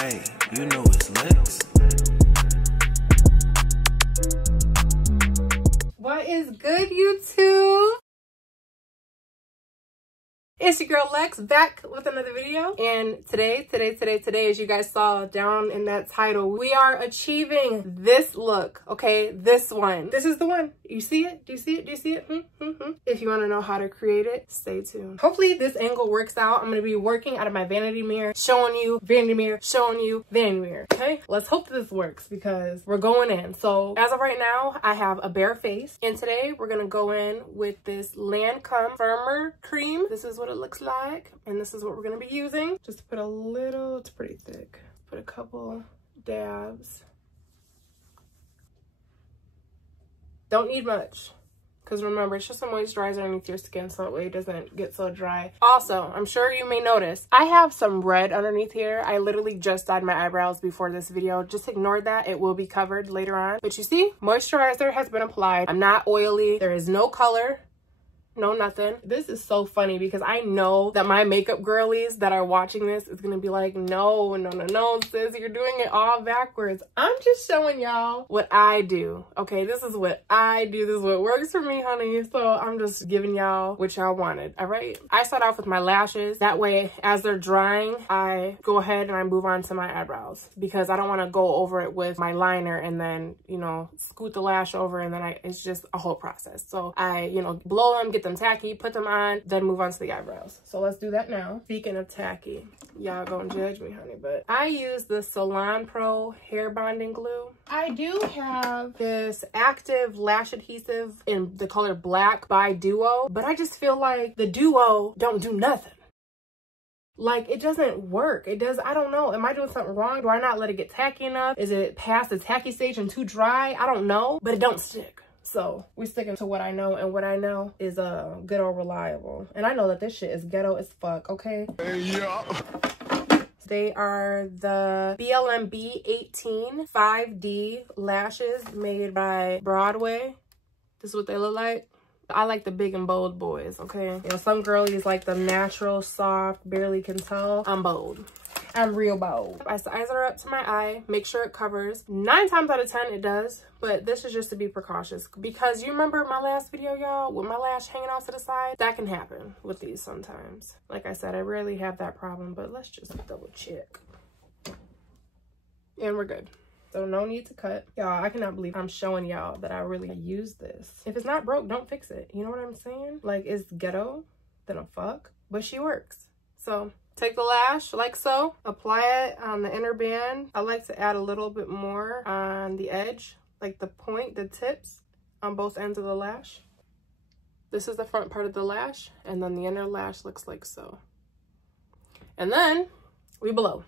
Hey, you know it's lit. What is good, YouTube? It's your girl Lex back with another video, and today, as you guys saw down in that title, we are achieving this look, okay? This one. This is the one. You see it? Do you see it? Do you see it? If you want to know how to create it, stay tuned. Hopefully this angle works out. I'm going to be working out of my vanity mirror, showing you vanity mirror, showing you vanity mirror, okay? Let's hope this works because we're going in. So as of right now, I have a bare face, and today we're going to go in with this Lancome Firmer Cream. This is what it looks like, and this is what we're going to be using. Just put a little, it's pretty thick, put a couple dabs. Don't need much, because remember, it's just a moisturizer underneath your skin so that way it doesn't get so dry. Also, I'm sure you may notice I have some red underneath here. I literally just dyed my eyebrows before this video. Just ignore that. It will be covered later on. But you see, moisturizer has been applied. I'm not oily. There is no color. No, nothing. This is so funny because I know that my makeup girlies that are watching this is gonna be like, no, sis, you're doing it all backwards. I'm just showing y'all what I do, okay? This is what I do. This is what works for me, honey. So I'm just giving y'all what y'all wanted, all right? I start off with my lashes. That way, as they're drying, I go ahead and I move on to my eyebrows because I don't wanna go over it with my liner and then, you know, scoot the lash over and then it's just a whole process. So I, you know, blow them, get them tacky, put them on, then move on to the eyebrows. So let's do that now. Speaking of tacky, y'all gonna judge me, honey, but I use the Salon Pro hair bonding glue. I do have this active lash adhesive in the color black by Duo, but I just feel like the Duo don't do nothing. Like, it doesn't work. It does, I don't know. Am I doing something wrong? Do I not let it get tacky enough? Is it past the tacky stage and too dry? I don't know, but it don't stick. So we're sticking to what I know, and what I know is good old reliable. And I know that this shit is ghetto as fuck, okay? Yeah. They are the BLMB 18 5D lashes made by Broadway. This is what they look like. I like the big and bold boys, okay? You know, some girlies like the natural, soft, barely can tell. I'm bold. I'm real bold. I size her up to my eye, make sure it covers. 9 times out of 10 it does, but this is just to be precautious because you remember my last video, y'all, with my lash hanging off to the side? That can happen with these sometimes. Like I said, I rarely have that problem, but let's just double check. And we're good. So no need to cut. Y'all, I cannot believe I'm showing y'all that I really use this. If it's not broke, don't fix it. You know what I'm saying? Like, it's ghetto, then a fuck, but she works. So take the lash like so, apply it on the inner band. I like to add a little bit more on the edge, like the point, the tips on both ends of the lash. This is the front part of the lash, and then the inner lash looks like so. And then we blow.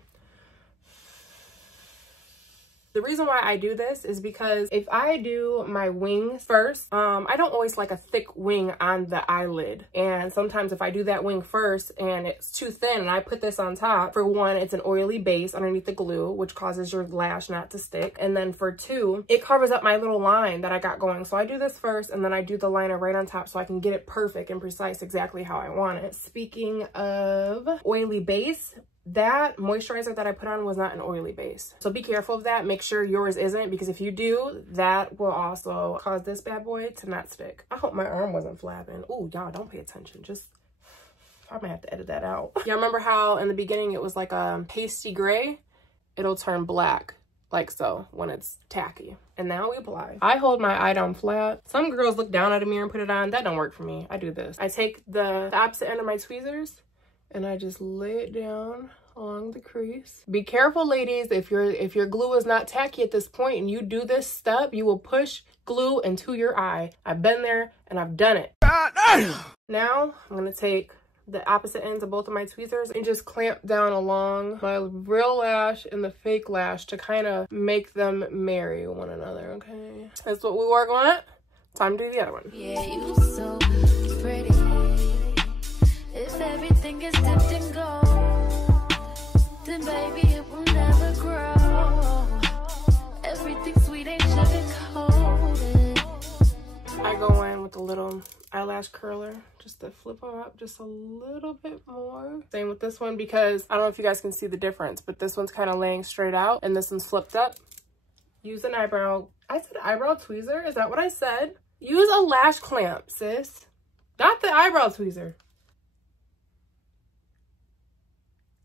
The reason why I do this is because if I do my wings first, I don't always like a thick wing on the eyelid. And sometimes if I do that wing first and it's too thin and I put this on top, for one, it's an oily base underneath the glue, which causes your lash not to stick. And then for two, it covers up my little line that I got going. So I do this first and then I do the liner right on top so I can get it perfect and precise exactly how I want it. Speaking of oily base, that moisturizer that I put on was not an oily base. So be careful of that. Make sure yours isn't, because if you do, that will also cause this bad boy to not stick. I hope my arm wasn't flapping. Oh, y'all don't pay attention. Just, I might have to edit that out. Y'all remember how in the beginning it was like a pasty gray? It'll turn black like so when it's tacky. And now we apply. I hold my eye down flat. Some girls look down at a mirror and put it on. That don't work for me. I do this. I take the opposite end of my tweezers and I just lay it down along the crease. Be careful, ladies. If your glue is not tacky at this point and you do this step, you will push glue into your eye. I've been there and I've done it. Now I'm gonna take the opposite ends of both of my tweezers and just clamp down along my real lash and the fake lash to kind of make them marry one another, okay? That's what we work on. Time to do the other one. Yeah, you so pretty. If everything is dipped in gold, then baby it will never grow. Everything sweet ain't sugar coated. I go in with a little eyelash curler. there just to flip them up just a little bit more. Same with this one, because I don't know if you guys can see the difference, but this one's kind of laying straight out and this one's flipped up. Use an eyebrow, I said eyebrow tweezer, is that what I said? Use a lash clamp, sis, not the eyebrow tweezer.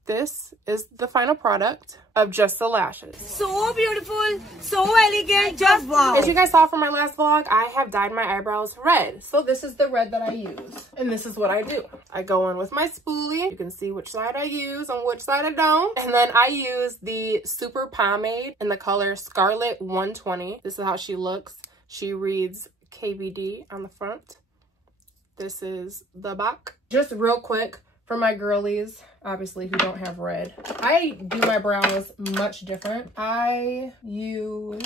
This is the final product of just the lashes. So beautiful, so elegant, just wow. As you guys saw from my last vlog, I have dyed my eyebrows red. So this is the red that I use. And this is what I do. I go in with my spoolie. You can see which side I use and which side I don't. And then I use the Super Pomade in the color Scarlet 120. This is how she looks. She reads KBD on the front. This is the back. Just real quick, for my girlies, obviously, who don't have red, I do my brows much different. I use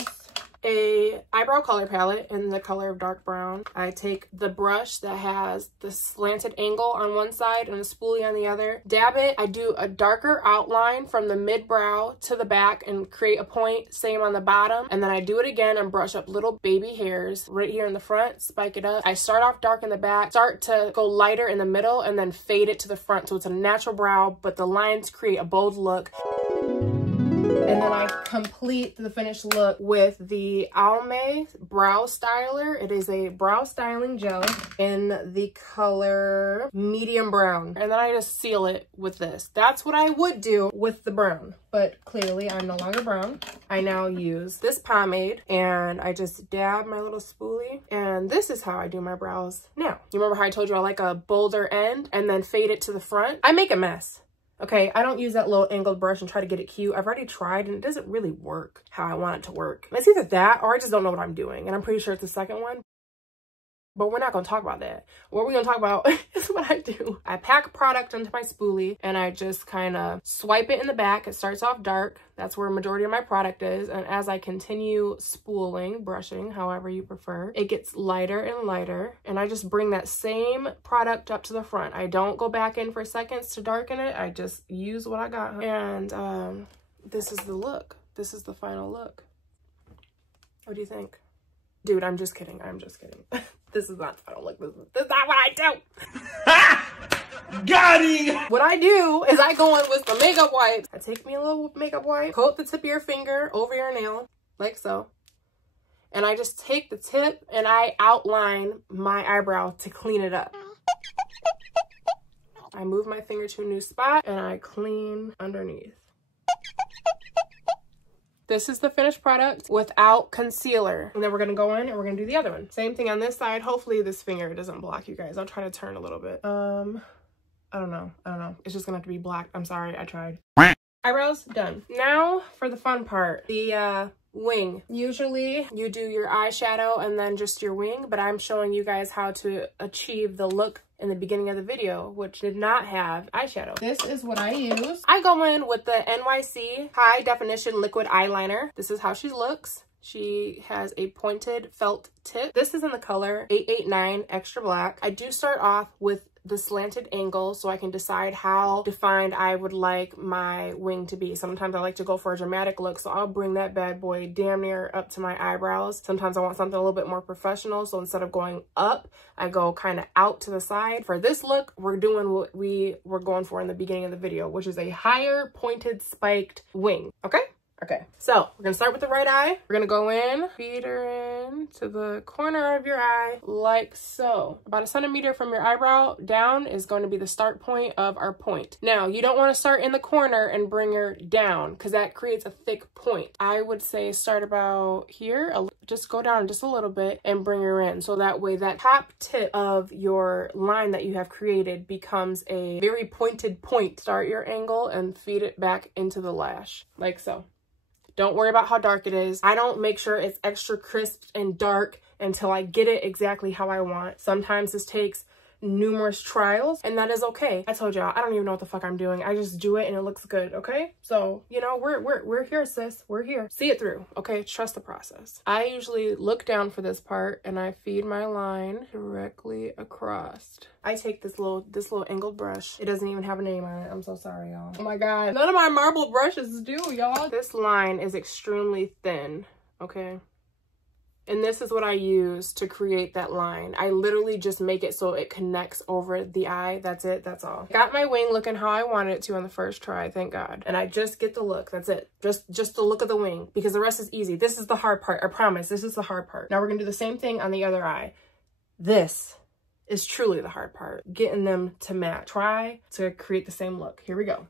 a eyebrow color palette in the color of dark brown. I take the brush that has the slanted angle on one side and a spoolie on the other, dab it. I do a darker outline from the mid brow to the back and create a point, same on the bottom. And then I do it again and brush up little baby hairs right here in the front, spike it up. I start off dark in the back, start to go lighter in the middle, and then fade it to the front. So it's a natural brow, but the lines create a bold look. And then I complete the finished look with the Almay Brow Styler. It is a brow styling gel in the color medium brown. And then I just seal it with this. That's what I would do with the brown. But clearly I'm no longer brown. I now use this pomade and I just dab my little spoolie. And this is how I do my brows now. You remember how I told you I like a bolder end and then fade it to the front? I make a mess. Okay, I don't use that little angled brush and try to get it cute. I've already tried and it doesn't really work how I want it to work. It's either that or I just don't know what I'm doing. And I'm pretty sure it's the second one. But we're not going to talk about that. What we're going to talk about is what I do. I pack product into my spoolie and I just kind of swipe it in the back. It starts off dark. That's where a majority of my product is. And as I continue spooling, brushing, however you prefer, it gets lighter and lighter. And I just bring that same product up to the front. I don't go back in for seconds to darken it. I just use what I got. And this is the look. This is the final look. What do you think? Dude, I'm just kidding. I'm just kidding. This is not the final look. This is not what I do. Got him! What I do is I go in with the makeup wipes. I take me a little makeup wipe, coat the tip of your finger over your nail, like so. And I just take the tip and I outline my eyebrow to clean it up. I move my finger to a new spot and I clean underneath. This is the finished product without concealer. And then we're gonna go in and we're gonna do the other one. Same thing on this side. Hopefully this finger doesn't block you guys. I'll try to turn a little bit. I don't know. It's just gonna have to be black. I'm sorry, I tried. Eyebrows done. Now for the fun part, the wing. Usually you do your eyeshadow and then just your wing, but I'm showing you guys how to achieve the look in the beginning of the video, which did not have eyeshadow. This is what I use. I go in with the NYC High Definition Liquid Eyeliner. This is how she looks. She has a pointed felt tip. This is in the color 889 Extra Black. I do start off with the slanted angle so I can decide how defined I would like my wing to be. Sometimes I like to go for a dramatic look, so I'll bring that bad boy damn near up to my eyebrows. Sometimes I want something a little bit more professional, so instead of going up, I go kind of out to the side. For this look, we're doing what we were going for in the beginning of the video, which is a higher pointed spiked wing, okay? Okay, so we're gonna start with the right eye. We're gonna go in, feed her in to the corner of your eye, like so. About 1 centimeter from your eyebrow down is going to be the start point of our point. Now, you don't wanna start in the corner and bring her down because that creates a thick point. I would say start about here, just go down just a little bit and bring her in. So that way that top tip of your line that you have created becomes a very pointed point. Start your angle and feed it back into the lash, like so. Don't worry about how dark it is. I don't make sure it's extra crisp and dark until I get it exactly how I want. Sometimes this takes numerous trials and that is okay. I told y'all, I don't even know what the fuck I'm doing. I just do it and it looks good, okay? So, you know, we're here, sis. We're here. See it through, okay? Trust the process. I usually look down for this part and I feed my line directly across. I take this little angled brush. It doesn't even have a name on it. I'm so sorry, y'all. Oh my God. None of my marble brushes do, y'all. This line is extremely thin, okay? And this is what I use to create that line. I literally just make it so it connects over the eye. That's it. That's all. Got my wing looking how I wanted it to on the first try, thank God. And I just get the look. That's it. Just the look of the wing, because the rest is easy. This is the hard part. I promise. This is the hard part. Now we're gonna do the same thing on the other eye. This is truly the hard part. Getting them to match. Try to create the same look. Here we go.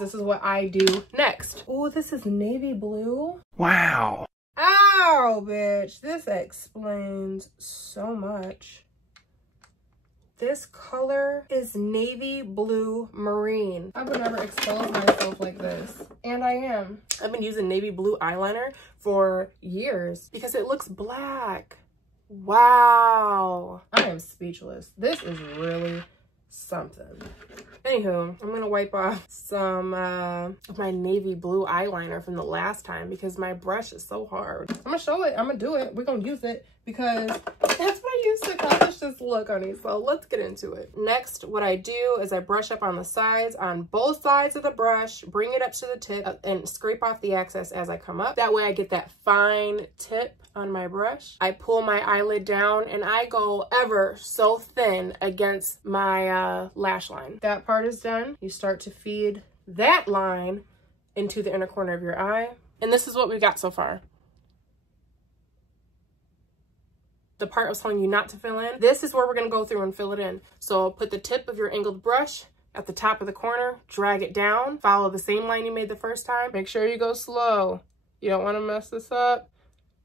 This is what I do next. Oh, this is navy blue. Wow. Ow, bitch. This explains so much. This color is navy blue marine. I would never expose myself like this. And I am. I've been using navy blue eyeliner for years because it looks black. Wow. I am speechless. This is really something. Anywho, I'm gonna wipe off some of my navy blue eyeliner from the last time because my brush is so hard. I'm gonna show it. I'm gonna do it. We're gonna use it because that's what I use to accomplish this look, honey. So let's get into it. Next, what I do is I brush up on the sides, on both sides of the brush, bring it up to the tip and scrape off the excess as I come up. That way I get that fine tip on my brush. I pull my eyelid down and I go ever so thin against my lash line. That part is done. You start to feed that line into the inner corner of your eye. And this is what we've got so far. The part I was telling you not to fill in, this is where we're gonna go through and fill it in. So put the tip of your angled brush at the top of the corner, drag it down, follow the same line you made the first time. Make sure you go slow. You don't wanna mess this up.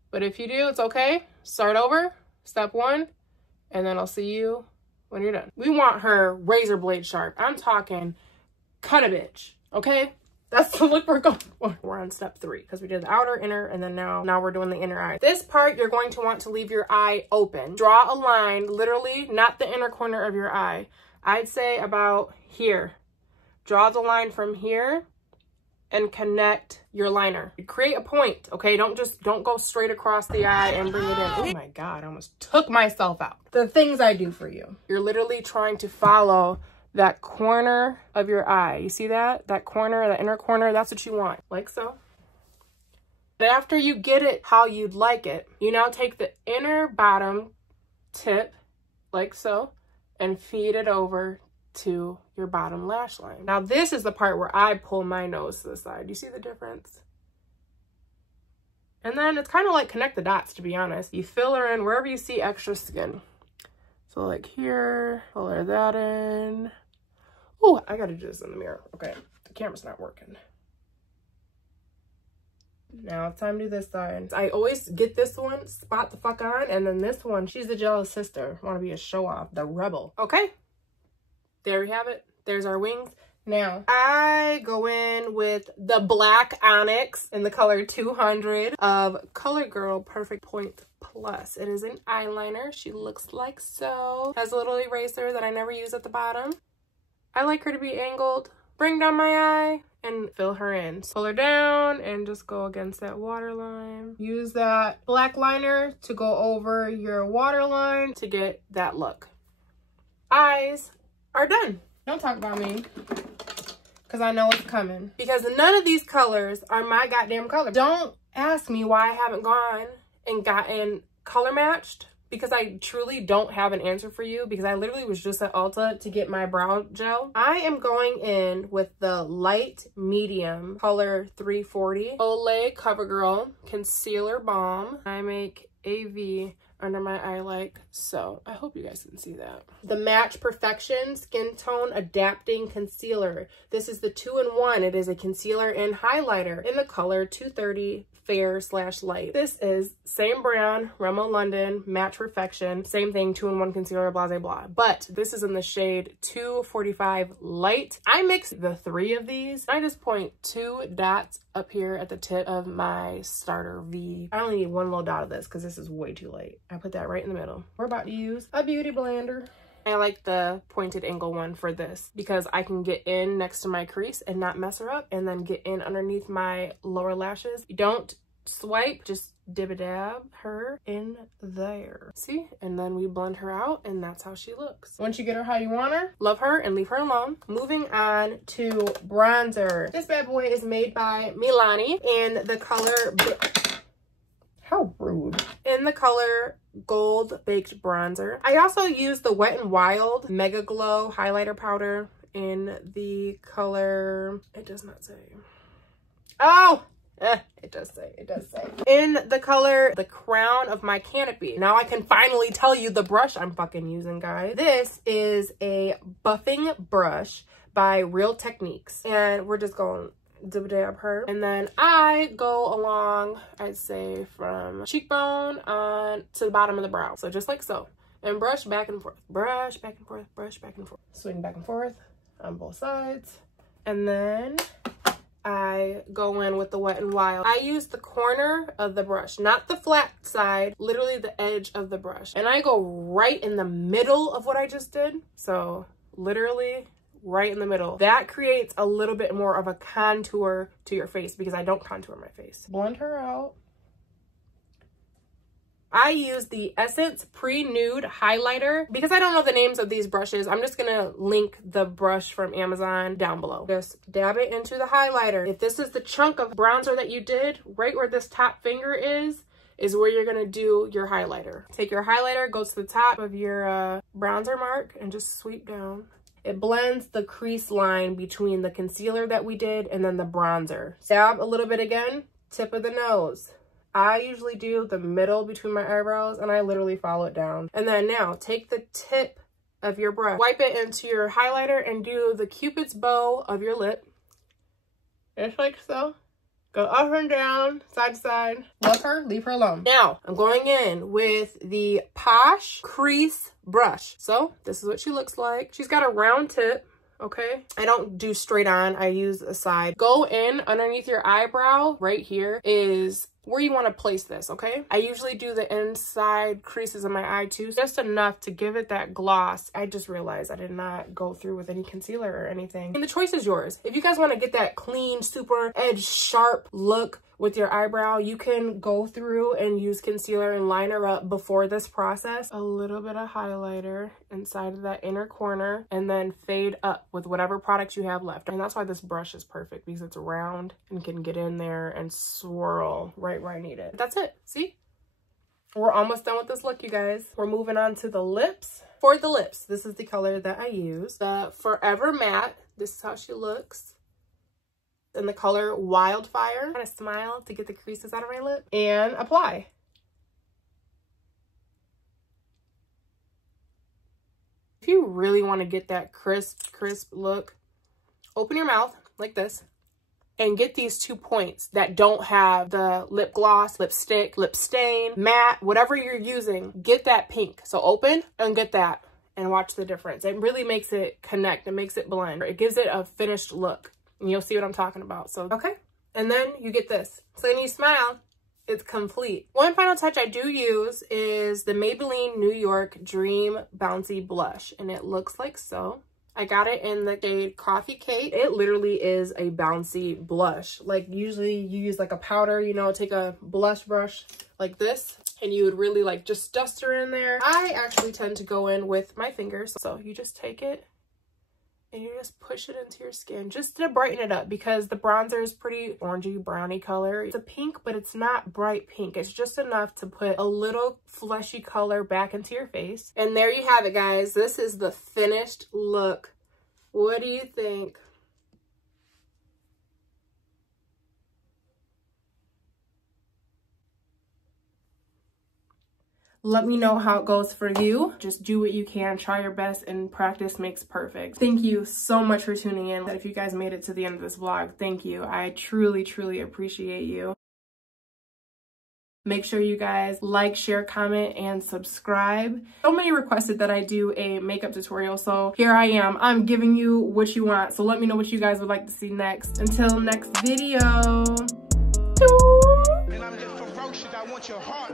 But if you do, it's okay. Start over, step one, and then I'll see you when you're done. We want her razor blade sharp. I'm talking cut a bitch, okay? That's the look we're going for. We're on step 3 because we did the outer, inner, and then now we're doing the inner eye. This part, you're going to want to leave your eye open. Draw a line, literally, not the inner corner of your eye. I'd say about here. Draw the line from here and connect your liner. Create a point, okay? Don't go straight across the eye and bring it in. Oh my God, I almost took myself out. The things I do for you. You're literally trying to follow that corner of your eye. You see that? That corner, that inner corner, that's what you want, like so. But after you get it how you'd like it, you now take the inner bottom tip, like so, and feed it over to your bottom lash line. Now this is the part where I pull my nose to the side. You see the difference? And then it's kind of like connect the dots, to be honest. You fill her in wherever you see extra skin. So like here, fill her that in. Oh, I gotta do this in the mirror. Okay, the camera's not working. Now it's time to do this side. I always get this one spot the fuck on, and then this one, she's the jealous sister. Want to be a show off, the rebel. Okay. There we have it. There's our wings. Now, I go in with the black onyx in the color 200 of Color Girl Perfect Point Plus. It is an eyeliner. She looks like so. Has a little eraser that I never use at the bottom. I like her to be angled. Bring down my eye and fill her in. Pull her down and just go against that waterline. Use that black liner to go over your waterline to get that look. Eyes are done. Don't talk about me because I know it's coming. Because none of these colors are my goddamn color. Don't ask me why I haven't gone and gotten color matched because I truly don't have an answer for you because I literally was just at Ulta to get my brow gel. I am going in with the light medium color 340 Olay CoverGirl Concealer Balm. I make AV under my eye like so. I hope you guys can see that. The Match Perfection Skin Tone Adapting Concealer. This is the 2-in-1. It is a concealer and highlighter in the color 230 Fair/Light. This is same brand, Remo London, Match Perfection, same thing, 2-in-1 concealer, blah, blah, blah. But this is in the shade 245 Light. I mixed the 3 of these. I just point 2 dots up here at the tip of my starter V. I only need 1 little dot of this because this is way too light. I put that right in the middle. We're about to use a beauty blender. I like the pointed angle one for this because I can get in next to my crease and not mess her up and then get in underneath my lower lashes. You don't swipe, just dib-a-dab her in there. See? And then we blend her out, and that's how she looks. Once you get her how you want her, love her and leave her alone. Moving on to bronzer. This bad boy is made by Milani in the color... How rude. In the color Gold Baked Bronzer. I also use the Wet n Wild Mega Glow highlighter powder in the color... It does not say. Oh! It does say. In the color The Crown of My Canopy. Now I can finally tell you the brush I'm fucking using, guys. This is a buffing brush by Real Techniques. And we're just going... dab her, and then I go along, I'd say from cheekbone on to the bottom of the brow, so just like so, and brush back and forth, brush back and forth, brush back and forth, swing back and forth on both sides, and then I go in with the Wet n Wild. I use the corner of the brush, not the flat side, literally the edge of the brush, and I go right in the middle of what I just did, so literally right in the middle. That creates a little bit more of a contour to your face because I don't contour my face. Blend her out. I use the Essence Pre-Nude Highlighter. Because I don't know the names of these brushes, I'm just gonna link the brush from Amazon down below. Just dab it into the highlighter. If this is the chunk of bronzer that you did, right where this top finger is where you're gonna do your highlighter. Take your highlighter, go to the top of your bronzer mark, and just sweep down. It blends the crease line between the concealer that we did and then the bronzer. Dab a little bit again, tip of the nose. I usually do the middle between my eyebrows and I literally follow it down. And then now take the tip of your brush, wipe it into your highlighter and do the Cupid's bow of your lip. Just like so. Go up and down, side to side. Love her, leave her alone. Now, I'm going in with the Posh Crease brush. So, this is what she looks like. She's got a round tip, okay? I don't do straight on, I use a side. Go in underneath your eyebrow. Right here is where you want to place this, okay? I usually do the inside creases of my eye too, just enough to give it that gloss. I just realized I did not go through with any concealer or anything. And the choice is yours. If you guys want to get that clean, super edge sharp look with your eyebrow, you can go through and use concealer and liner up before this process. A little bit of highlighter inside of that inner corner and then fade up with whatever product you have left. And that's why this brush is perfect, because it's round and can get in there and swirl right where I need it. That's it. See? We're almost done with this look, you guys. We're moving on to the lips. For the lips, this is the color that I use. The Forever Matte. This is how she looks. In the color Wildfire. Kind of smile to get the creases out of my lip. And apply. If you really want to get that crisp look, open your mouth like this. And get these 2 points that don't have the lip gloss, lipstick, lip stain, matte, whatever you're using. Get that pink. So open and get that and watch the difference. It really makes it connect. It makes it blend. It gives it a finished look. And you'll see what I'm talking about. So, okay. And then you get this. So when you smile, it's complete. One final touch I do use is the Maybelline New York Dream Bouncy Blush. And it looks like so. I got it in the shade Coffee Cake. It literally is a bouncy blush. Like usually you use like a powder, you know, take a blush brush like this. And you would really like just dust her in there. I actually tend to go in with my fingers. So you just take it. And you just push it into your skin just to brighten it up, because the bronzer is pretty orangey browny color. It's a pink, but it's not bright pink. It's just enough to put a little fleshy color back into your face. And there you have it, guys. This is the finished look. What do you think? Let me know how it goes for you. Just do what you can, try your best, and practice makes perfect. Thank you so much for tuning in. If you guys made it to the end of this vlog, thank you. I truly, truly appreciate you. Make sure you guys like, share, comment, and subscribe. So many requested that I do a makeup tutorial, so here I am. I'm giving you what you want, so let me know what you guys would like to see next. Until next video. And I'm just ferocious, I want your heart.